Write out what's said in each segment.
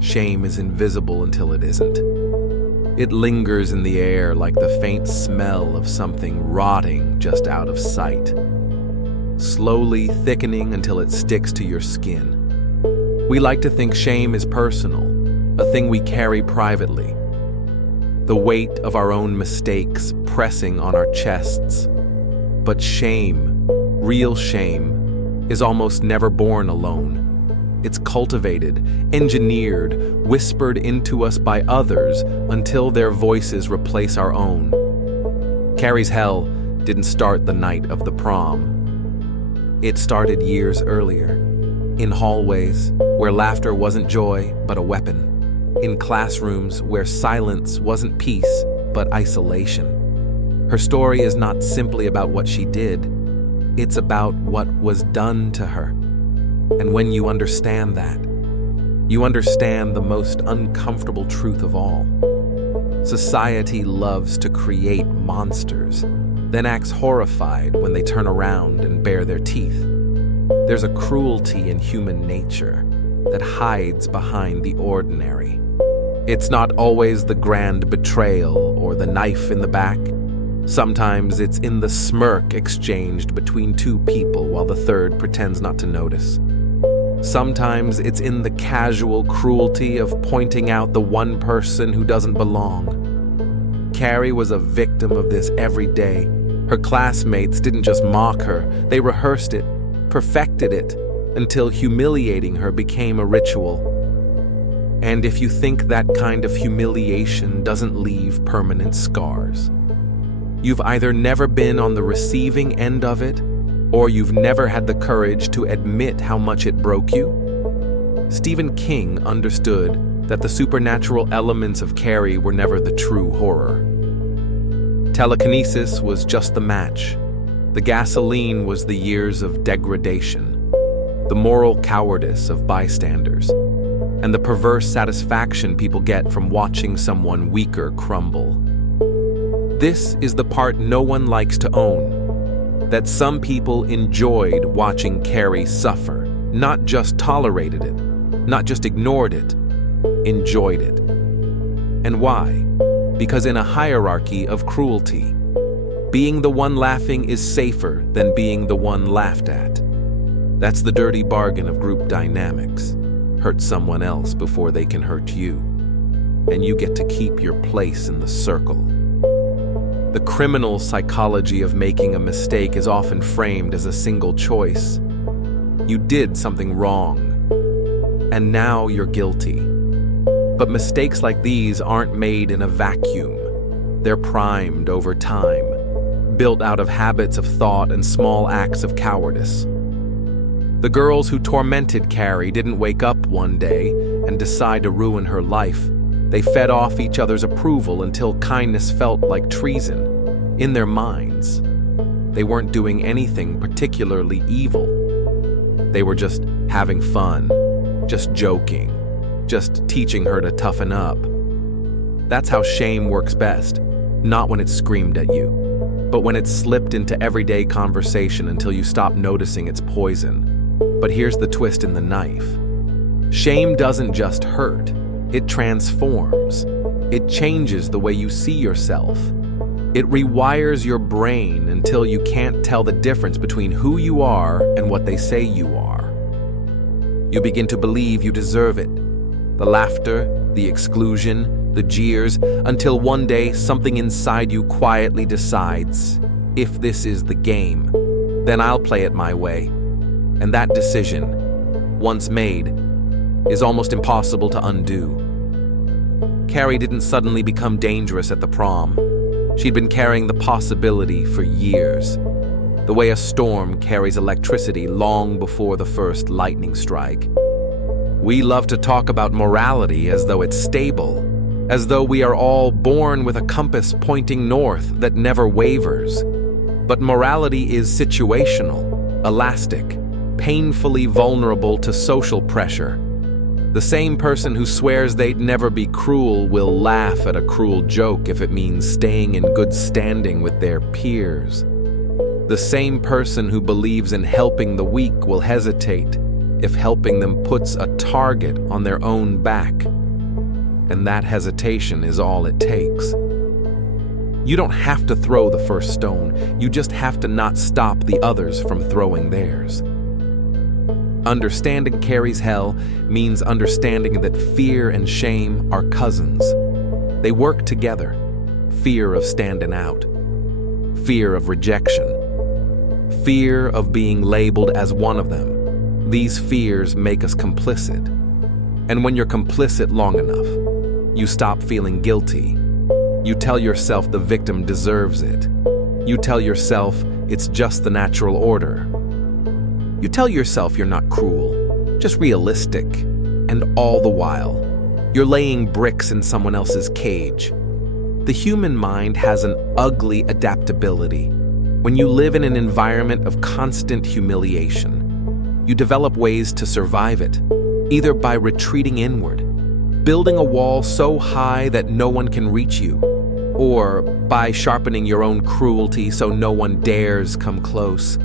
Shame is invisible until it isn't. It lingers in the air like the faint smell of something rotting just out of sight, slowly thickening until it sticks to your skin. We like to think shame is personal, a thing we carry privately. The weight of our own mistakes pressing on our chests. But shame, real shame, is almost never born alone. It's cultivated, engineered, whispered into us by others until their voices replace our own. Carrie's hell didn't start the night of the prom. It started years earlier, in hallways where laughter wasn't joy but a weapon, in classrooms where silence wasn't peace but isolation. Her story is not simply about what she did, it's about what was done to her. And when you understand that, you understand the most uncomfortable truth of all. Society loves to create monsters, then acts horrified when they turn around and bare their teeth. There's a cruelty in human nature that hides behind the ordinary. It's not always the grand betrayal or the knife in the back. Sometimes it's in the smirk exchanged between two people while the third pretends not to notice. Sometimes it's in the casual cruelty of pointing out the one person who doesn't belong. Carrie was a victim of this every day. Her classmates didn't just mock her, they rehearsed it, perfected it, until humiliating her became a ritual. And if you think that kind of humiliation doesn't leave permanent scars, you've either never been on the receiving end of it, or you've never had the courage to admit how much it broke you. Stephen King understood that the supernatural elements of Carrie were never the true horror. Telekinesis was just the match. The gasoline was the years of degradation, the moral cowardice of bystanders, and the perverse satisfaction people get from watching someone weaker crumble. This is the part no one likes to own. That some people enjoyed watching Carrie suffer, not just tolerated it, not just ignored it, enjoyed it. And why? Because in a hierarchy of cruelty, being the one laughing is safer than being the one laughed at. That's the dirty bargain of group dynamics. Hurt someone else before they can hurt you, and you get to keep your place in the circle. The criminal psychology of making a mistake is often framed as a single choice. You did something wrong, and now you're guilty. But mistakes like these aren't made in a vacuum. They're primed over time, built out of habits of thought and small acts of cowardice. The girls who tormented Carrie didn't wake up one day and decide to ruin her life. They fed off each other's approval until kindness felt like treason. In their minds, they weren't doing anything particularly evil. They were just having fun, just joking, just teaching her to toughen up. That's how shame works best, not when it's screamed at you, but when it's slipped into everyday conversation until you stop noticing its poison. But here's the twist in the knife. Shame doesn't just hurt. It transforms. It changes the way you see yourself. It rewires your brain until you can't tell the difference between who you are and what they say you are. You begin to believe you deserve it. The laughter, the exclusion, the jeers, until one day something inside you quietly decides, if this is the game, then I'll play it my way. And that decision, once made, is almost impossible to undo. Carrie didn't suddenly become dangerous at the prom. She'd been carrying the possibility for years, the way a storm carries electricity long before the first lightning strike. We love to talk about morality as though it's stable, as though we are all born with a compass pointing north that never wavers. But morality is situational, elastic, painfully vulnerable to social pressure. The same person who swears they'd never be cruel will laugh at a cruel joke if it means staying in good standing with their peers. The same person who believes in helping the weak will hesitate if helping them puts a target on their own back. And that hesitation is all it takes. You don't have to throw the first stone, you just have to not stop the others from throwing theirs. Understanding Carrie's hell means understanding that fear and shame are cousins. They work together. Fear of standing out. Fear of rejection. Fear of being labeled as one of them. These fears make us complicit. And when you're complicit long enough, you stop feeling guilty. You tell yourself the victim deserves it. You tell yourself it's just the natural order. You tell yourself you're not cruel, just realistic. And all the while, you're laying bricks in someone else's cage. The human mind has an ugly adaptability. When you live in an environment of constant humiliation, you develop ways to survive it, either by retreating inward, building a wall so high that no one can reach you, or by sharpening your own cruelty so no one dares come close.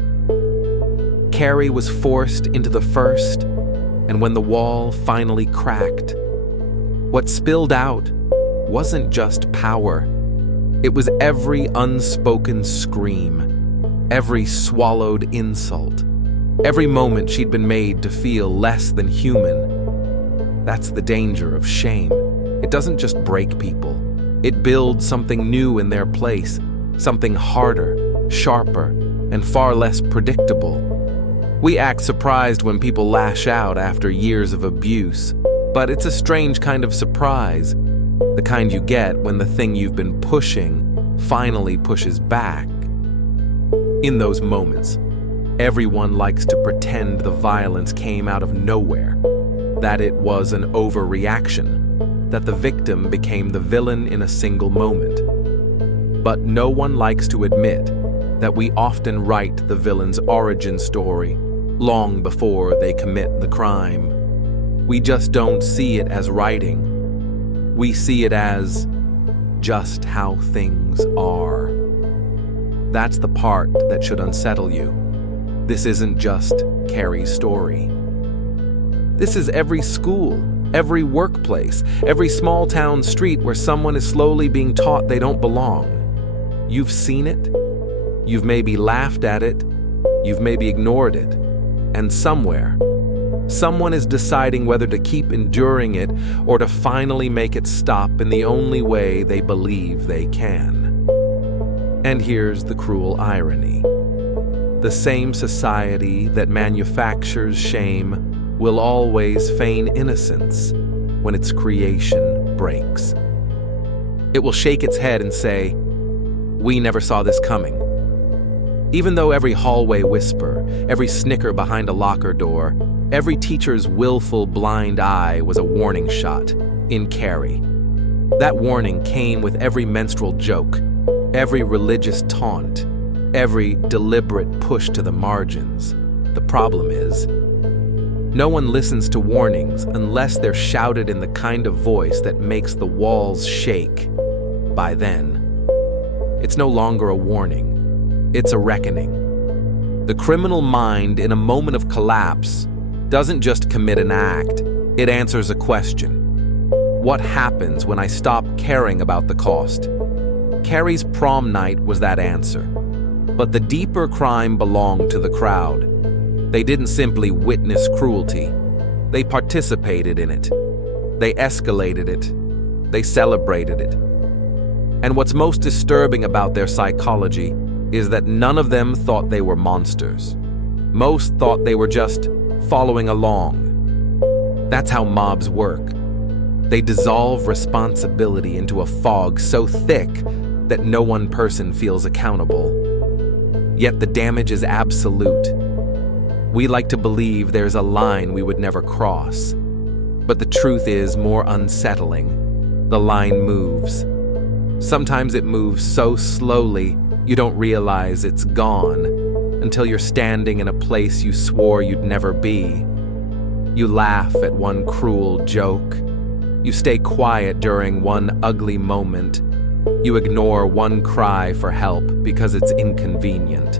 Carrie was forced into the first, and when the wall finally cracked, what spilled out wasn't just power. It was every unspoken scream, every swallowed insult, every moment she'd been made to feel less than human. That's the danger of shame. It doesn't just break people. It builds something new in their place, something harder, sharper, and far less predictable. We act surprised when people lash out after years of abuse, but it's a strange kind of surprise, the kind you get when the thing you've been pushing finally pushes back. In those moments, everyone likes to pretend the violence came out of nowhere, that it was an overreaction, that the victim became the villain in a single moment. But no one likes to admit that we often write the villain's origin story long before they commit the crime. We just don't see it as writing. We see it as just how things are. That's the part that should unsettle you. This isn't just Carrie's story. This is every school, every workplace, every small town street where someone is slowly being taught they don't belong. You've seen it. You've maybe laughed at it. You've maybe ignored it. And somewhere, someone is deciding whether to keep enduring it or to finally make it stop in the only way they believe they can. And here's the cruel irony. The same society that manufactures shame will always feign innocence when its creation breaks. It will shake its head and say, "We never saw this coming." Even though every hallway whisper, every snicker behind a locker door, every teacher's willful blind eye was a warning shot in Carrie. That warning came with every menstrual joke, every religious taunt, every deliberate push to the margins. The problem is, no one listens to warnings unless they're shouted in the kind of voice that makes the walls shake. By then, it's no longer a warning. It's a reckoning. The criminal mind, in a moment of collapse, doesn't just commit an act, it answers a question. What happens when I stop caring about the cost? Carrie's prom night was that answer. But the deeper crime belonged to the crowd. They didn't simply witness cruelty. They participated in it. They escalated it. They celebrated it. And what's most disturbing about their psychology is that none of them thought they were monsters. Most thought they were just following along. That's how mobs work. They dissolve responsibility into a fog so thick that no one person feels accountable. Yet the damage is absolute. We like to believe there's a line we would never cross. But the truth is more unsettling. The line moves. Sometimes it moves so slowly you don't realize it's gone until you're standing in a place you swore you'd never be. You laugh at one cruel joke. You stay quiet during one ugly moment. You ignore one cry for help because it's inconvenient.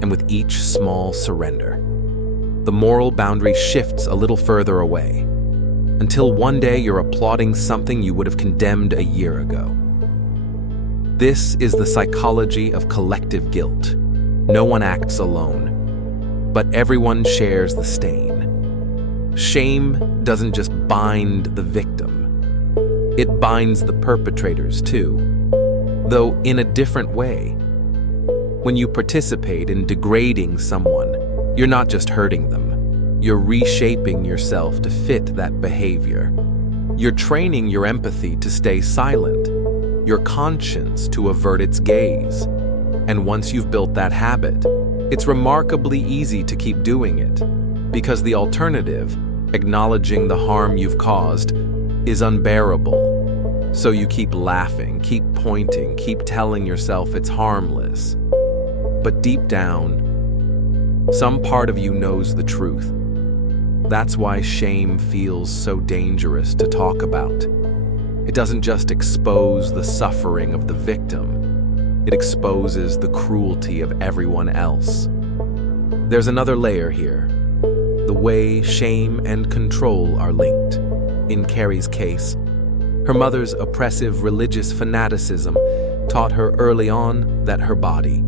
And with each small surrender, the moral boundary shifts a little further away, until one day you're applauding something you would have condemned a year ago. This is the psychology of collective guilt. No one acts alone, but everyone shares the stain. Shame doesn't just bind the victim, it binds the perpetrators too, though in a different way. When you participate in degrading someone, you're not just hurting them, you're reshaping yourself to fit that behavior. You're training your empathy to stay silent, your conscience to avert its gaze. And once you've built that habit, it's remarkably easy to keep doing it, because the alternative, acknowledging the harm you've caused, is unbearable. So you keep laughing, keep pointing, keep telling yourself it's harmless. But deep down, some part of you knows the truth. That's why shame feels so dangerous to talk about. It doesn't just expose the suffering of the victim, it exposes the cruelty of everyone else. There's another layer here. The way shame and control are linked. In Carrie's case, her mother's oppressive religious fanaticism taught her early on that her body,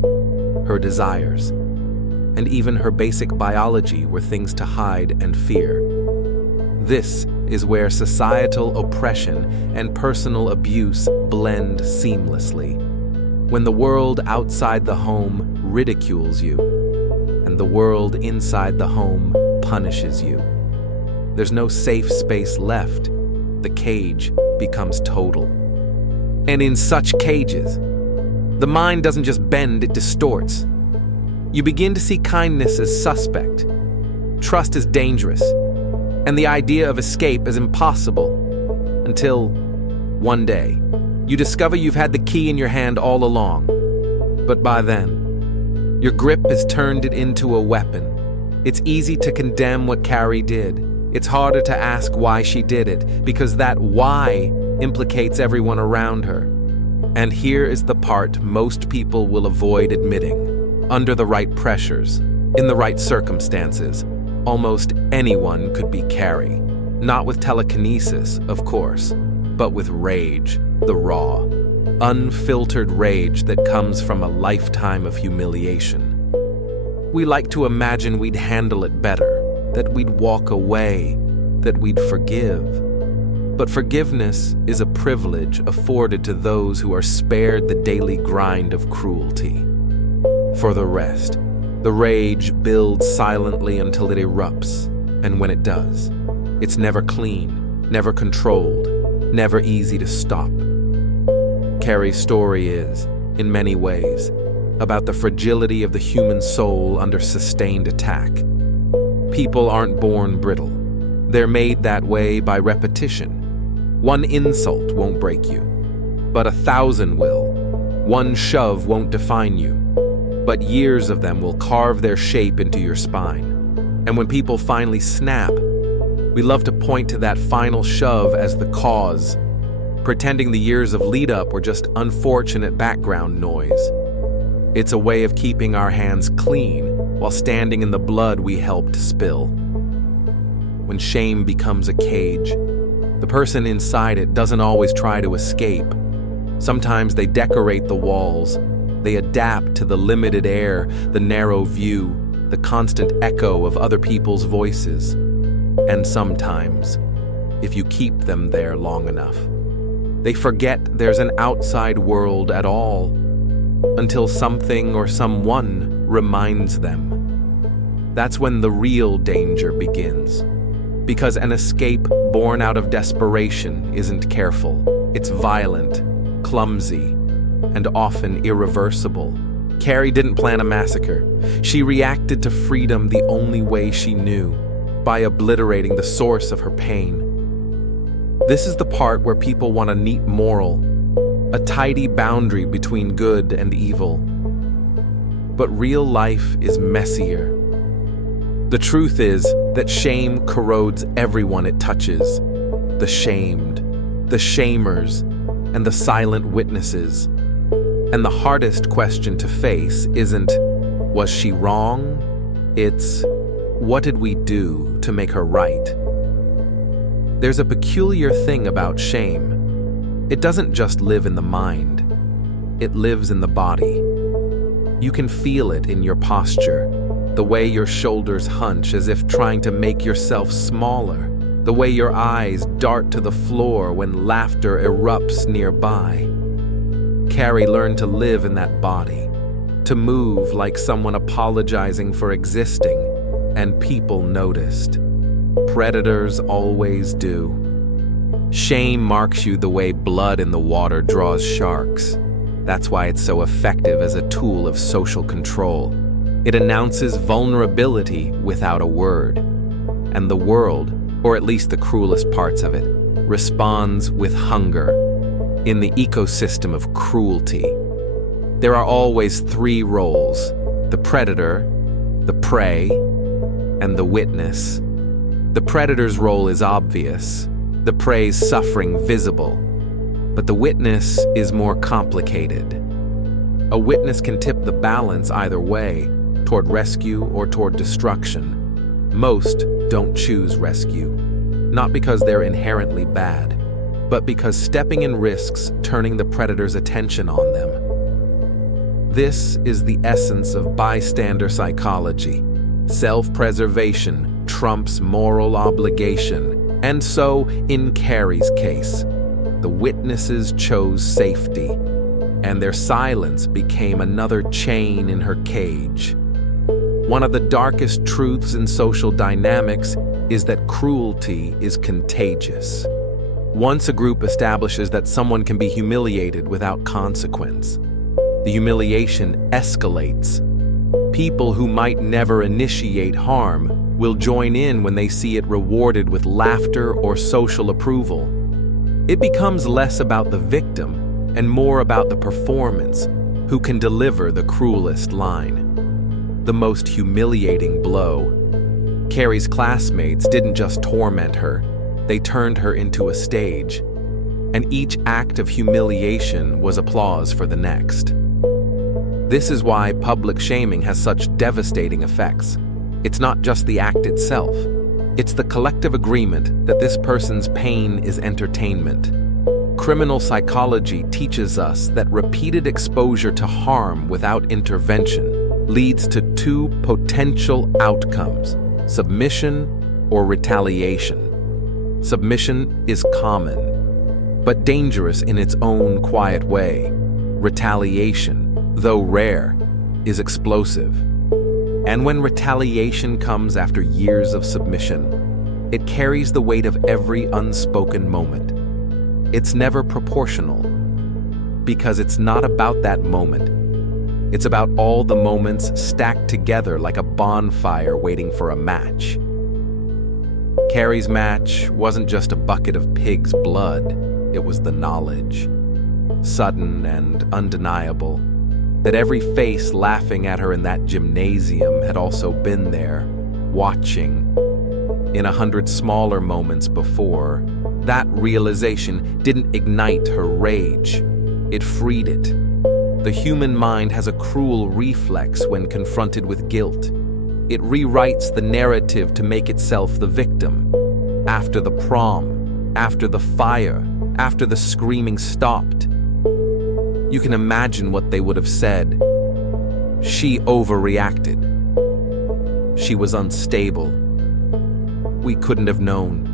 her desires, and even her basic biology were things to hide and fear. This is where societal oppression and personal abuse blend seamlessly. When the world outside the home ridicules you, and the world inside the home punishes you, there's no safe space left. The cage becomes total. And in such cages, the mind doesn't just bend, it distorts. You begin to see kindness as suspect, trust as dangerous, and the idea of escape as impossible, until one day, you discover you've had the key in your hand all along. But by then, your grip has turned it into a weapon. It's easy to condemn what Carrie did. It's harder to ask why she did it, because that why implicates everyone around her. And here is the part most people will avoid admitting. Under the right pressures, in the right circumstances, almost anyone could be Carrie. Not with telekinesis, of course, but with rage, the raw, unfiltered rage that comes from a lifetime of humiliation. We like to imagine we'd handle it better, that we'd walk away, that we'd forgive. But forgiveness is a privilege afforded to those who are spared the daily grind of cruelty. For the rest, the rage builds silently until it erupts, and when it does, it's never clean, never controlled, never easy to stop. Carrie's story is, in many ways, about the fragility of the human soul under sustained attack. People aren't born brittle. They're made that way by repetition. One insult won't break you, but 1,000 will. One shove won't define you, but years of them will carve their shape into your spine. And when people finally snap, we love to point to that final shove as the cause, pretending the years of lead-up were just unfortunate background noise. It's a way of keeping our hands clean while standing in the blood we helped spill. When shame becomes a cage, the person inside it doesn't always try to escape. Sometimes they decorate the walls. They adapt to the limited air, the narrow view, the constant echo of other people's voices. And sometimes, if you keep them there long enough, they forget there's an outside world at all, until something or someone reminds them. That's when the real danger begins. Because an escape born out of desperation isn't careful. It's violent, clumsy, and often irreversible. Carrie didn't plan a massacre. She reacted to freedom the only way she knew, by obliterating the source of her pain. This is the part where people want a neat moral, a tidy boundary between good and evil. But real life is messier. The truth is that shame corrodes everyone it touches. The shamed, the shamers, and the silent witnesses. And the hardest question to face isn't, was she wrong? It's, what did we do to make her right? There's a peculiar thing about shame. It doesn't just live in the mind. It lives in the body. You can feel it in your posture, the way your shoulders hunch as if trying to make yourself smaller, the way your eyes dart to the floor when laughter erupts nearby. Carrie learned to live in that body, to move like someone apologizing for existing, and people noticed. Predators always do. Shame marks you the way blood in the water draws sharks. That's why it's so effective as a tool of social control. It announces vulnerability without a word. And the world, or at least the cruelest parts of it, responds with hunger. In the ecosystem of cruelty, there are always three roles: the predator, the prey, and the witness. The predator's role is obvious, the prey's suffering visible, but the witness is more complicated. A witness can tip the balance either way, toward rescue or toward destruction. Most don't choose rescue, not because they're inherently bad, but because stepping in risks turning the predator's attention on them. This is the essence of bystander psychology. Self-preservation trumps moral obligation. And so, in Carrie's case, the witnesses chose safety, and their silence became another chain in her cage. One of the darkest truths in social dynamics is that cruelty is contagious. Once a group establishes that someone can be humiliated without consequence, the humiliation escalates. People who might never initiate harm will join in when they see it rewarded with laughter or social approval. It becomes less about the victim and more about the performance, who can deliver the cruelest line, the most humiliating blow. Carrie's classmates didn't just torment her, they turned her into a stage, and each act of humiliation was applause for the next. This is why public shaming has such devastating effects. It's not just the act itself. It's the collective agreement that this person's pain is entertainment. Criminal psychology teaches us that repeated exposure to harm without intervention leads to two potential outcomes: submission or retaliation. Submission is common, but dangerous in its own quiet way. Retaliation, though rare, is explosive. And when retaliation comes after years of submission, it carries the weight of every unspoken moment. It's never proportional, because it's not about that moment. It's about all the moments stacked together like a bonfire waiting for a match. Carrie's match wasn't just a bucket of pig's blood, it was the knowledge, sudden and undeniable, that every face laughing at her in that gymnasium had also been there, watching. In 100 smaller moments before, that realization didn't ignite her rage, it freed it. The human mind has a cruel reflex when confronted with guilt. It rewrites the narrative to make itself the victim. After the prom, after the fire, after the screaming stopped, you can imagine what they would have said. She overreacted. She was unstable. We couldn't have known.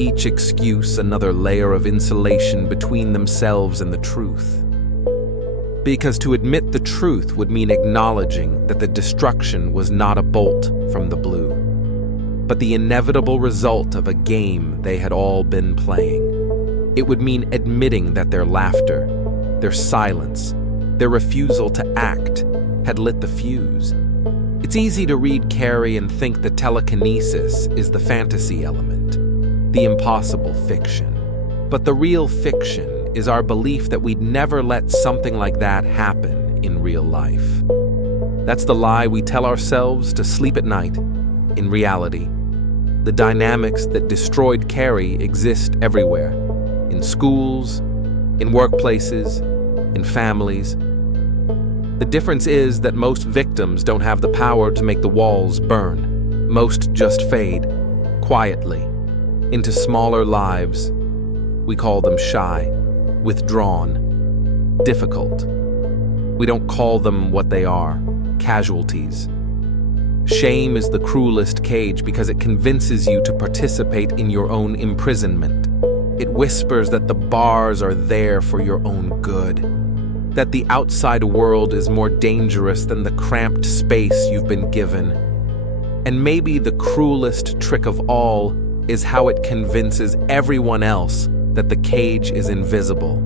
Each excuse another layer of insulation between themselves and the truth. Because to admit the truth would mean acknowledging that the destruction was not a bolt from the blue, but the inevitable result of a game they had all been playing. It would mean admitting that their laughter, their silence, their refusal to act had lit the fuse. It's easy to read Carrie and think the telekinesis is the fantasy element, the impossible fiction. But the real fiction is our belief that we'd never let something like that happen in real life. That's the lie we tell ourselves to sleep at night. In reality, the dynamics that destroyed Carrie exist everywhere. In schools, in workplaces, in families. The difference is that most victims don't have the power to make the walls burn. Most just fade, quietly, into smaller lives. We call them shy, withdrawn, difficult. We don't call them what they are, casualties. Shame is the cruelest cage because it convinces you to participate in your own imprisonment. It whispers that the bars are there for your own good, that the outside world is more dangerous than the cramped space you've been given. And maybe the cruelest trick of all is how it convinces everyone else that the cage is invisible.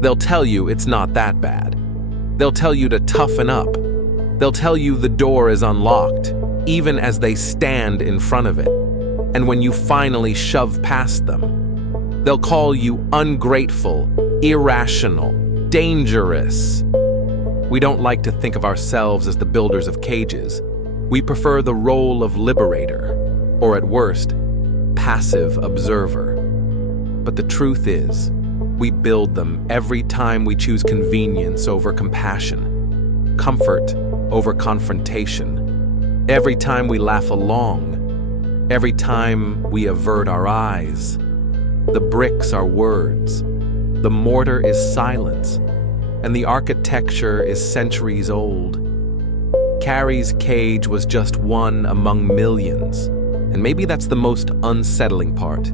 They'll tell you it's not that bad. They'll tell you to toughen up. They'll tell you the door is unlocked, even as they stand in front of it. And when you finally shove past them, they'll call you ungrateful, irrational, dangerous. We don't like to think of ourselves as the builders of cages. We prefer the role of liberator, or at worst, passive observer. But the truth is, we build them every time we choose convenience over compassion, comfort over confrontation, every time we laugh along, every time we avert our eyes. The bricks are words, the mortar is silence, and the architecture is centuries old. Carrie's cage was just one among millions, and maybe that's the most unsettling part.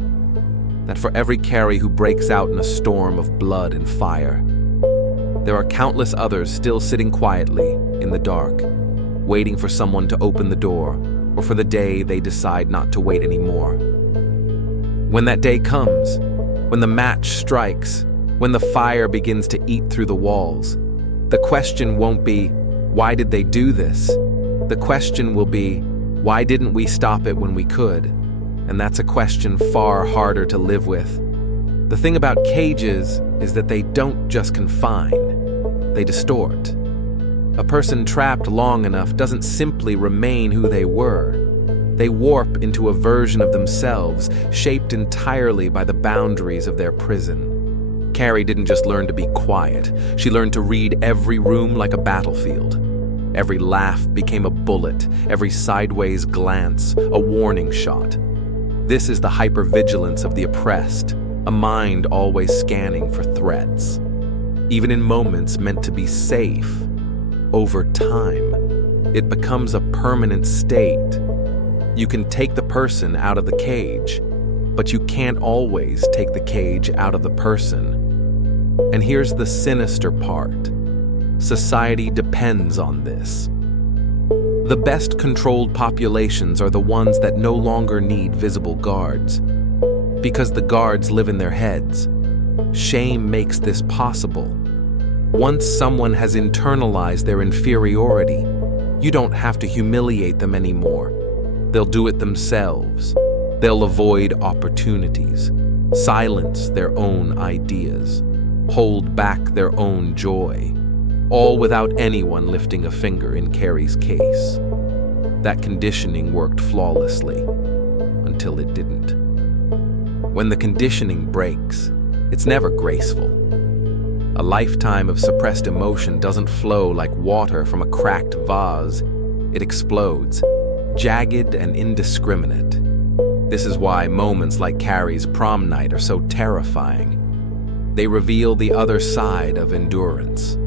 That for every Carrie who breaks out in a storm of blood and fire, there are countless others still sitting quietly in the dark, waiting for someone to open the door, or for the day they decide not to wait anymore. When that day comes, when the match strikes, when the fire begins to eat through the walls, the question won't be, why did they do this? The question will be, why didn't we stop it when we could? And that's a question far harder to live with. The thing about cages is that they don't just confine, they distort. A person trapped long enough doesn't simply remain who they were. They warp into a version of themselves, shaped entirely by the boundaries of their prison. Carrie didn't just learn to be quiet, she learned to read every room like a battlefield. Every laugh became a bullet, every sideways glance, a warning shot. This is the hypervigilance of the oppressed, a mind always scanning for threats. Even in moments meant to be safe, over time, it becomes a permanent state. You can take the person out of the cage, but you can't always take the cage out of the person. And here's the sinister part. Society depends on this. The best controlled populations are the ones that no longer need visible guards, because the guards live in their heads. Shame makes this possible. Once someone has internalized their inferiority, you don't have to humiliate them anymore. They'll do it themselves. They'll avoid opportunities, silence their own ideas, hold back their own joy, all without anyone lifting a finger in Carrie's case. That conditioning worked flawlessly, until it didn't. When the conditioning breaks, it's never graceful. A lifetime of suppressed emotion doesn't flow like water from a cracked vase. It explodes, jagged and indiscriminate. This is why moments like Carrie's prom night are so terrifying. They reveal the other side of endurance.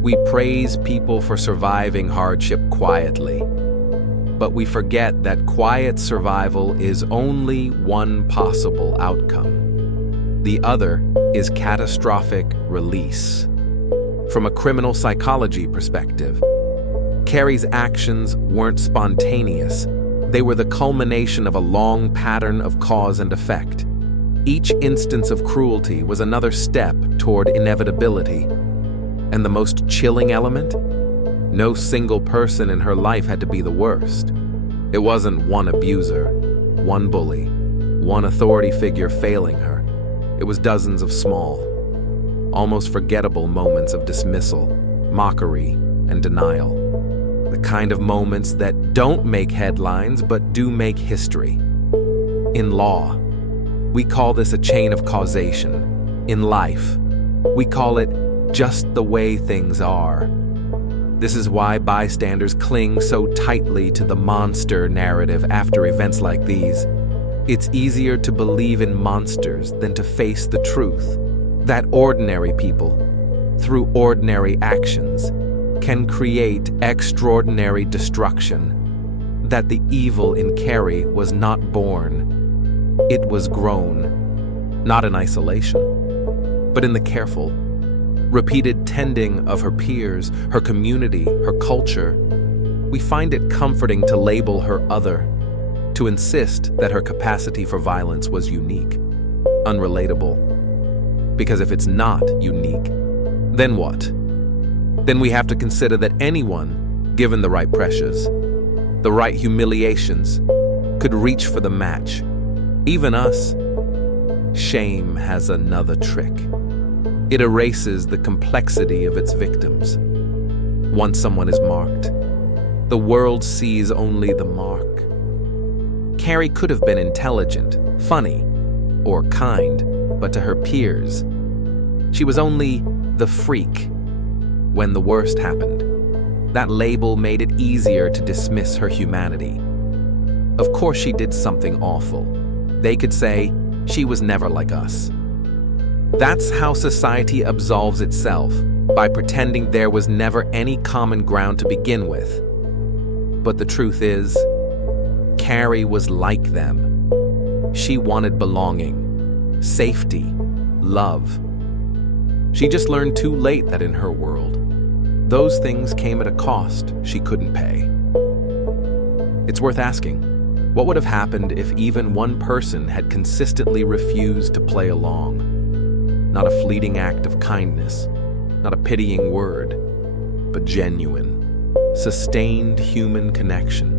We praise people for surviving hardship quietly, but we forget that quiet survival is only one possible outcome. The other is catastrophic release. From a criminal psychology perspective, Carrie's actions weren't spontaneous. They were the culmination of a long pattern of cause and effect. Each instance of cruelty was another step toward inevitability. And the most chilling element? No single person in her life had to be the worst. It wasn't one abuser, one bully, one authority figure failing her. It was dozens of small, almost forgettable moments of dismissal, mockery, and denial. The kind of moments that don't make headlines but do make history. In law, we call this a chain of causation. In life, we call it just the way things are. This is why bystanders cling so tightly to the monster narrative after events like these. It's easier to believe in monsters than to face the truth that ordinary people, through ordinary actions, can create extraordinary destruction, that the evil in Carrie was not born, it was grown, not in isolation, but in the careful, repeated tending of her peers, her community, her culture. We find it comforting to label her other, to insist that her capacity for violence was unique, unrelatable. Because if it's not unique, then what? Then we have to consider that anyone, given the right pressures, the right humiliations, could reach for the match. Even us. Shame has another trick. It erases the complexity of its victims. Once someone is marked, the world sees only the mark. Carrie could have been intelligent, funny, or kind, but to her peers, she was only the freak. When the worst happened, that label made it easier to dismiss her humanity. Of course she did something awful. They could say she was never like us. That's how society absolves itself, by pretending there was never any common ground to begin with. But the truth is, Carrie was like them. She wanted belonging, safety, love. She just learned too late that in her world, those things came at a cost she couldn't pay. It's worth asking, what would have happened if even one person had consistently refused to play along? Not a fleeting act of kindness, not a pitying word, but genuine, sustained human connection.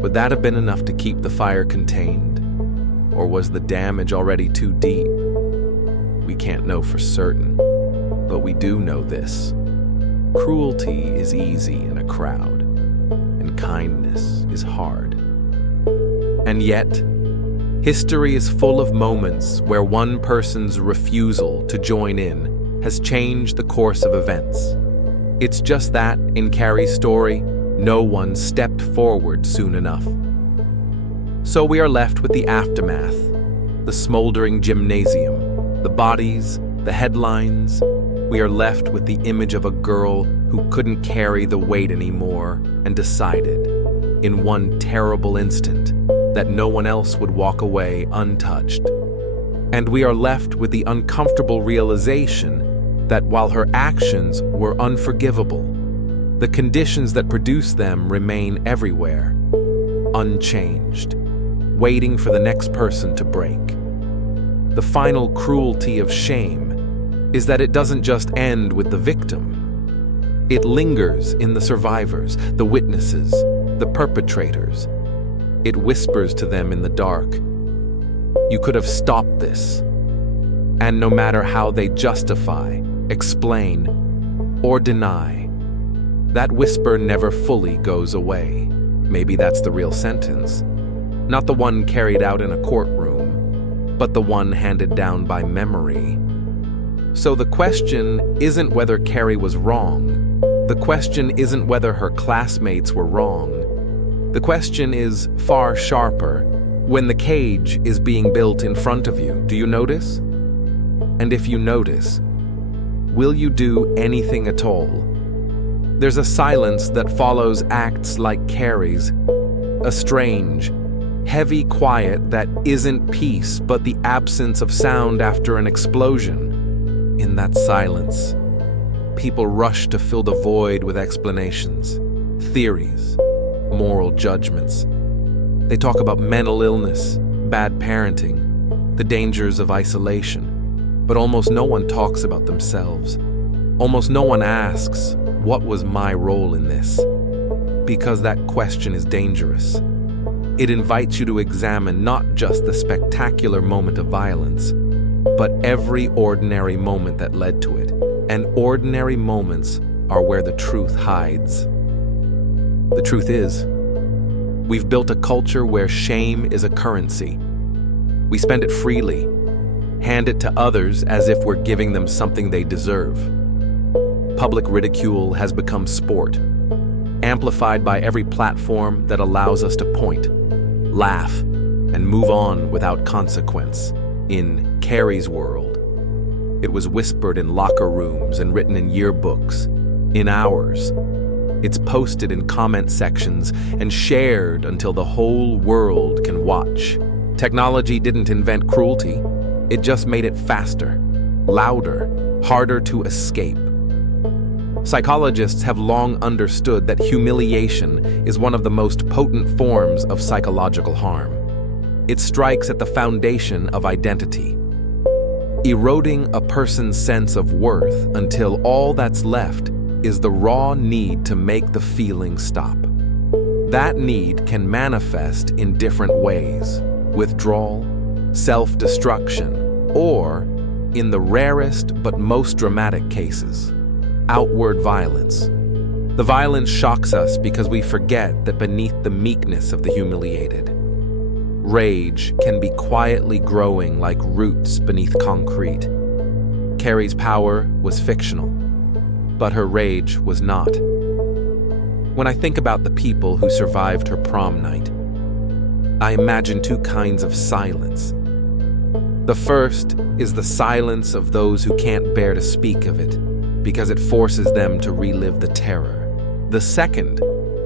Would that have been enough to keep the fire contained? Or was the damage already too deep? We can't know for certain, but we do know this. Cruelty is easy in a crowd, and kindness is hard. And yet, history is full of moments where one person's refusal to join in has changed the course of events. It's just that, in Carrie's story, no one stepped forward soon enough. So we are left with the aftermath, the smoldering gymnasium, the bodies, the headlines. We are left with the image of a girl who couldn't carry the weight anymore and decided, in one terrible instant, that no one else would walk away untouched. And we are left with the uncomfortable realization that while her actions were unforgivable, the conditions that produced them remain everywhere, unchanged, waiting for the next person to break. The final cruelty of shame is that it doesn't just end with the victim. It lingers in the survivors, the witnesses, the perpetrators. It whispers to them in the dark, "You could have stopped this." And no matter how they justify, explain, or deny, that whisper never fully goes away. Maybe that's the real sentence. Not the one carried out in a courtroom, but the one handed down by memory. So the question isn't whether Carrie was wrong. The question isn't whether her classmates were wrong. The question is far sharper. When the cage is being built in front of you, do you notice? And if you notice, will you do anything at all? There's a silence that follows acts like Carrie's, a strange, heavy quiet that isn't peace but the absence of sound after an explosion. In that silence, people rush to fill the void with explanations, theories, moral judgments. They talk about mental illness, bad parenting, the dangers of isolation, but almost no one talks about themselves. Almost no one asks, what was my role in this? Because that question is dangerous. It invites you to examine not just the spectacular moment of violence, but every ordinary moment that led to it. And ordinary moments are where the truth hides. The truth is, we've built a culture where shame is a currency. We spend it freely, hand it to others as if we're giving them something they deserve. Public ridicule has become sport, amplified by every platform that allows us to point, laugh, and move on without consequence. In Carrie's world, it was whispered in locker rooms and written in yearbooks. In ours, it's posted in comment sections and shared until the whole world can watch. Technology didn't invent cruelty, it just made it faster, louder, harder to escape. Psychologists have long understood that humiliation is one of the most potent forms of psychological harm. It strikes at the foundation of identity, eroding a person's sense of worth until all that's left is the raw need to make the feeling stop. That need can manifest in different ways: withdrawal, self-destruction, or, in the rarest but most dramatic cases, outward violence. The violence shocks us because we forget that beneath the meekness of the humiliated, rage can be quietly growing like roots beneath concrete. Carrie's power was fictional, but her rage was not. When I think about the people who survived her prom night, I imagine two kinds of silence. The first is the silence of those who can't bear to speak of it because it forces them to relive the terror. The second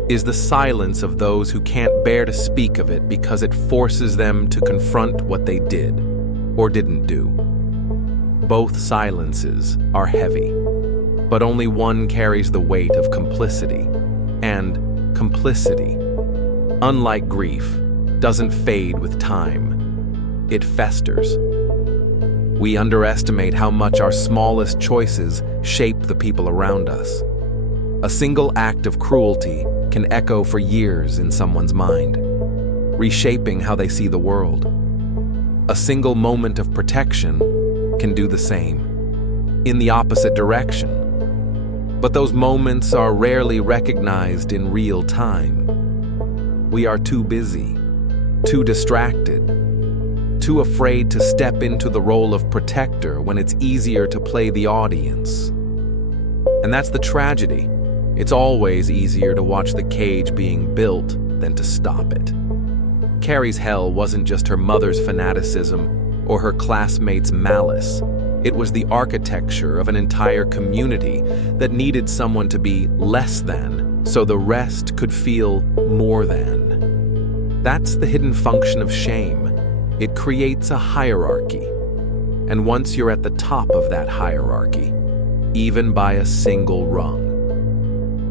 is the silence of those who can't bear to speak of it because it forces them to confront what they did or didn't do. Both silences are heavy, but only one carries the weight of complicity. And complicity, unlike grief, doesn't fade with time. It festers. We underestimate how much our smallest choices shape the people around us. A single act of cruelty can echo for years in someone's mind, reshaping how they see the world. A single moment of protection can do the same, in the opposite direction. But those moments are rarely recognized in real time. We are too busy, too distracted, too afraid to step into the role of protector when it's easier to play the audience. And that's the tragedy. It's always easier to watch the cage being built than to stop it. Carrie's hell wasn't just her mother's fanaticism or her classmates' malice. It was the architecture of an entire community that needed someone to be less than so the rest could feel more than. That's the hidden function of shame. It creates a hierarchy. And once you're at the top of that hierarchy, even by a single rung,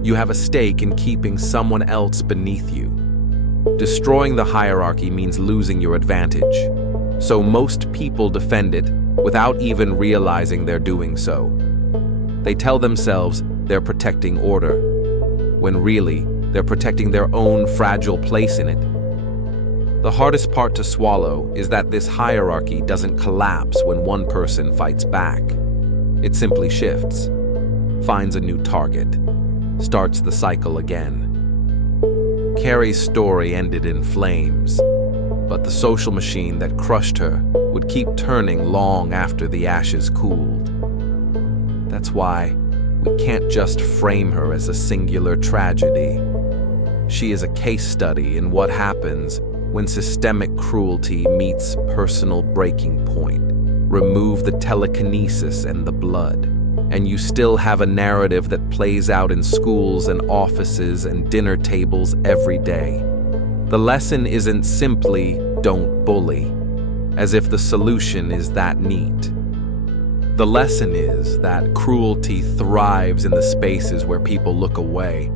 you have a stake in keeping someone else beneath you. Destroying the hierarchy means losing your advantage. So most people defend it without even realizing they're doing so. They tell themselves they're protecting order, when really they're protecting their own fragile place in it. The hardest part to swallow is that this hierarchy doesn't collapse when one person fights back. It simply shifts, finds a new target, starts the cycle again. Carrie's story ended in flames, but the social machine that crushed her would keep turning long after the ashes cooled. That's why we can't just frame her as a singular tragedy. She is a case study in what happens when systemic cruelty meets personal breaking point. Remove the telekinesis and the blood, and you still have a narrative that plays out in schools and offices and dinner tables every day. The lesson isn't simply don't bully, as if the solution is that neat. The lesson is that cruelty thrives in the spaces where people look away.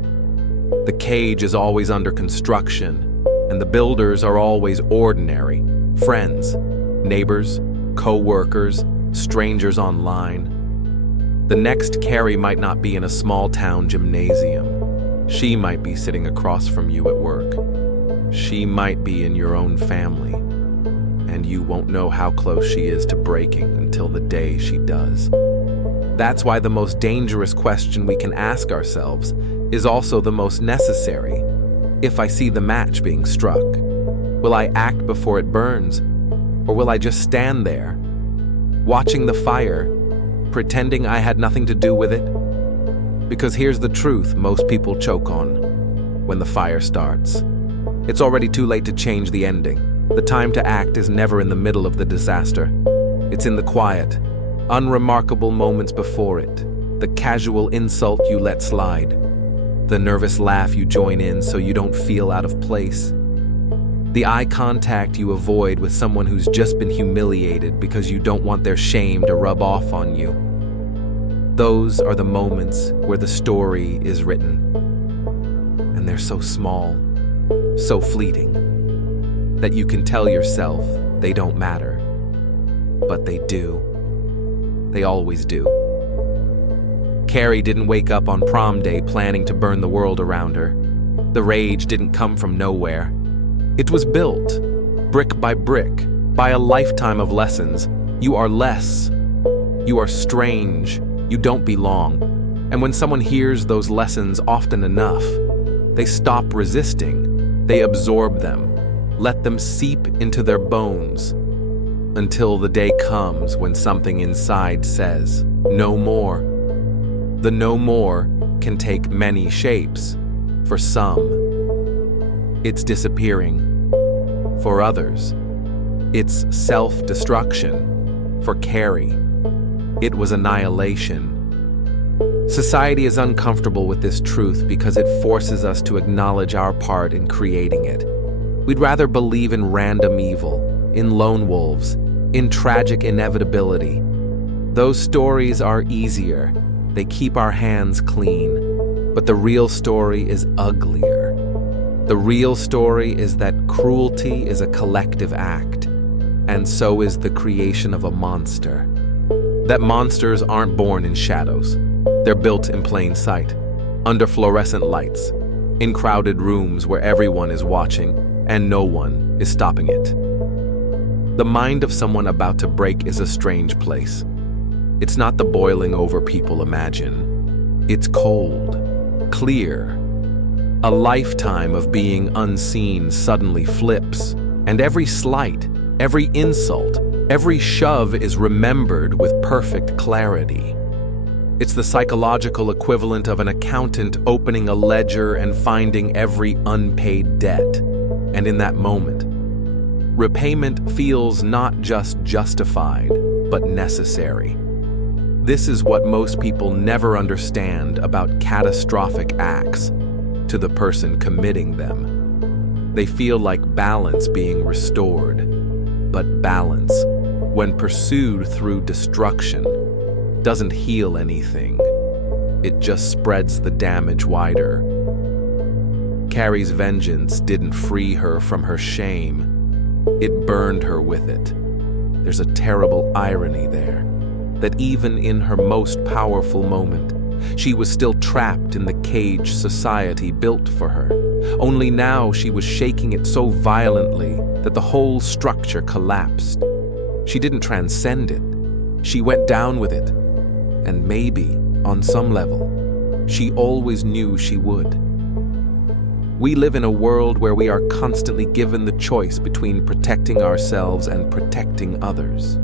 The cage is always under construction, and the builders are always ordinary, friends, neighbors, co-workers, strangers online. The next Carrie might not be in a small-town gymnasium. She might be sitting across from you at work. She might be in your own family, and you won't know how close she is to breaking until the day she does. That's why the most dangerous question we can ask ourselves is also the most necessary. If I see the match being struck, will I act before it burns? Or will I just stand there, watching the fire, pretending I had nothing to do with it? Because here's the truth most people choke on when the fire starts. It's already too late to change the ending. The time to act is never in the middle of the disaster. It's in the quiet, unremarkable moments before it, the casual insult you let slide, the nervous laugh you join in so you don't feel out of place, the eye contact you avoid with someone who's just been humiliated because you don't want their shame to rub off on you. Those are the moments where the story is written. And they're so small, so fleeting, that you can tell yourself they don't matter. But they do. They always do. Carrie didn't wake up on prom day planning to burn the world around her. The rage didn't come from nowhere. It was built, brick by brick, by a lifetime of lessons. You are less. You are strange. You don't belong. And when someone hears those lessons often enough, they stop resisting. They absorb them. Let them seep into their bones. Until the day comes when something inside says, no more. The no more can take many shapes. For some, it's disappearing. For others, it's self-destruction. For Carrie, it was annihilation. Society is uncomfortable with this truth because it forces us to acknowledge our part in creating it. We'd rather believe in random evil, in lone wolves, in tragic inevitability. Those stories are easier. They keep our hands clean. But the real story is uglier. The real story is that cruelty is a collective act, and so is the creation of a monster. That monsters aren't born in shadows. They're built in plain sight, under fluorescent lights, in crowded rooms where everyone is watching and no one is stopping it. The mind of someone about to break is a strange place. It's not the boiling over people imagine. It's cold, clear. A lifetime of being unseen suddenly flips, and every slight, every insult, every shove is remembered with perfect clarity. It's the psychological equivalent of an accountant opening a ledger and finding every unpaid debt. And in that moment, repayment feels not just justified, but necessary. This is what most people never understand about catastrophic acts to the person committing them. They feel like balance being restored, but balance, when pursued through destruction, doesn't heal anything. It just spreads the damage wider. Carrie's vengeance didn't free her from her shame. It burned her with it. There's a terrible irony there, that even in her most powerful moment, she was still trapped in the cage society built for her. Only now she was shaking it so violently that the whole structure collapsed. She didn't transcend it. She went down with it. And maybe, on some level, she always knew she would. We live in a world where we are constantly given the choice between protecting ourselves and protecting others.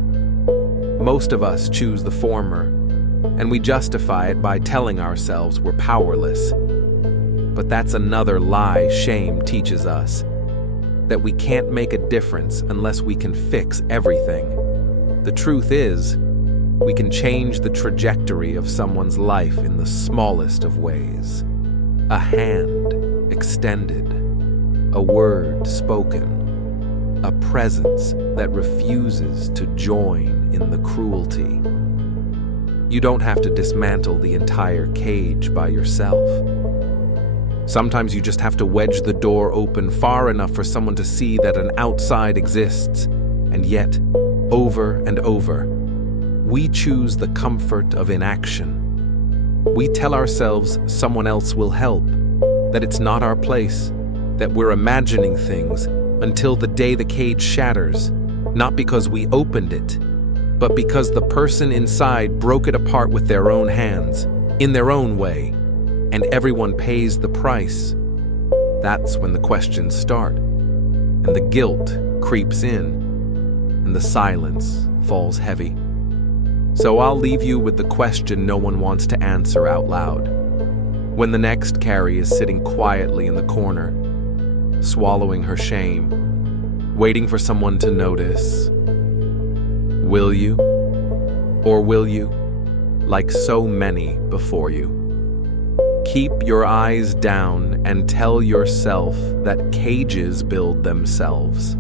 Most of us choose the former, and we justify it by telling ourselves we're powerless. But that's another lie shame teaches us, that we can't make a difference unless we can fix everything. The truth is, we can change the trajectory of someone's life in the smallest of ways. A hand extended, a word spoken, a presence that refuses to join in the cruelty. You don't have to dismantle the entire cage by yourself. Sometimes you just have to wedge the door open far enough for someone to see that an outside exists, and yet, over and over, we choose the comfort of inaction. We tell ourselves someone else will help, that it's not our place, that we're imagining things until the day the cage shatters, not because we opened it, but because the person inside broke it apart with their own hands, in their own way, and everyone pays the price. That's when the questions start, and the guilt creeps in, and the silence falls heavy. So I'll leave you with the question no one wants to answer out loud. When the next Carrie is sitting quietly in the corner, swallowing her shame, waiting for someone to notice, will you? Or will you, like so many before you? Keep your eyes down and tell yourself that cages build themselves.